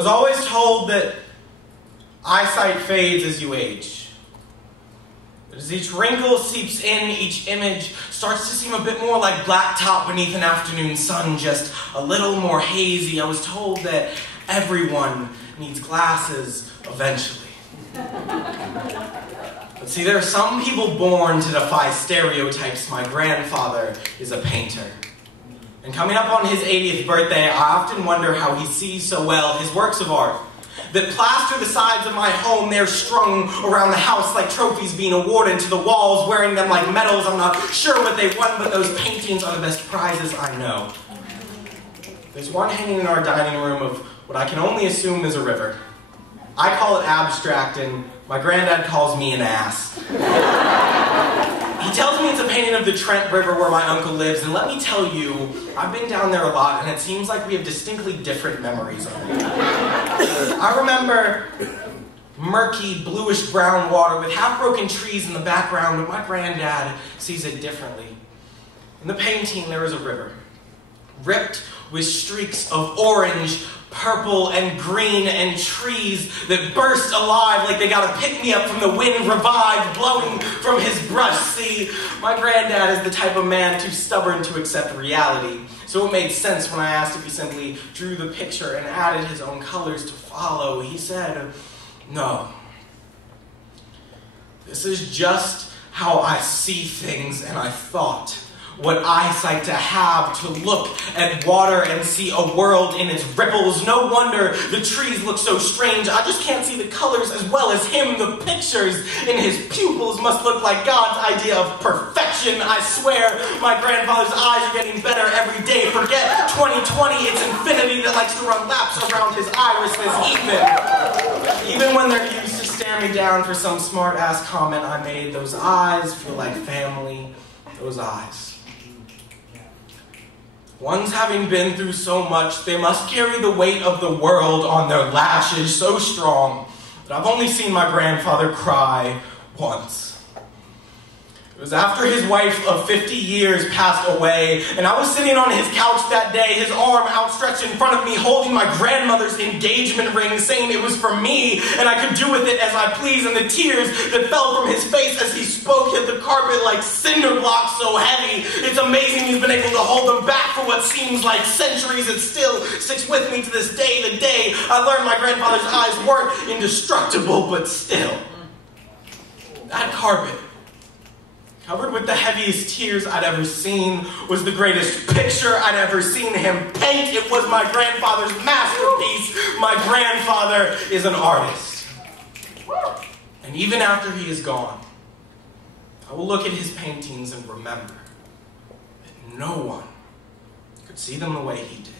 was always told that eyesight fades as you age. But as each wrinkle seeps in, each image starts to seem a bit more like blacktop beneath an afternoon sun, just a little more hazy. I was told that everyone needs glasses eventually. But see, there are some people born to defy stereotypes. My grandfather is a painter. And coming up on his 80th birthday, I often wonder how he sees so well his works of art that plaster the sides of my home. They're strung around the house like trophies being awarded to the walls, wearing them like medals. I'm not sure what they won, but those paintings are the best prizes I know. There's one hanging in our dining room of what I can only assume is a river. I call it abstract, and my granddad calls me an ass. He tells me it's a painting of the Trent River where my uncle lives, and let me tell you, I've been down there a lot, and it seems like we have distinctly different memories of it. I remember murky, bluish-brown water with half-broken trees in the background, but my granddad sees it differently. In the painting, there is a river, ripped with streaks of orange, purple, and green, and trees that burst alive like they got a pick-me-up from the wind revived, blowing from his brush. See, my granddad is the type of man too stubborn to accept reality, so it made sense when I asked if he simply drew the picture and added his own colors to follow. He said, "No. This is just how I see things," and I thought, what eyesight to have, to look at water and see a world in its ripples. No wonder the trees look so strange. I just can't see the colors as well as him. The pictures in his pupils must look like God's idea of perfection. I swear, my grandfather's eyes are getting better every day. Forget 2020, it's infinity that likes to run laps around his irises. Even when they're used to stare me down for some smart-ass comment I made, those eyes feel like family. Those eyes. Ones having been through so much, they must carry the weight of the world on their lashes so strong that I've only seen my grandfather cry once. It was after his wife of 50 years passed away, and I was sitting on his couch that day, his arm outstretched in front of me, holding my grandmother's engagement ring, saying it was for me, and I could do with it as I pleased, and the tears that fell from his face as he spoke hit the carpet like cinder blocks so heavy. It's amazing he's been able to hold them back for what seems like centuries. It still sticks with me to this day, the day I learned my grandfather's eyes weren't indestructible, but still. That carpet, covered with the heaviest tears I'd ever seen, was the greatest picture I'd ever seen him paint. It was my grandfather's masterpiece. My grandfather is an artist. And even after he is gone, I will look at his paintings and remember that no one could see them the way he did.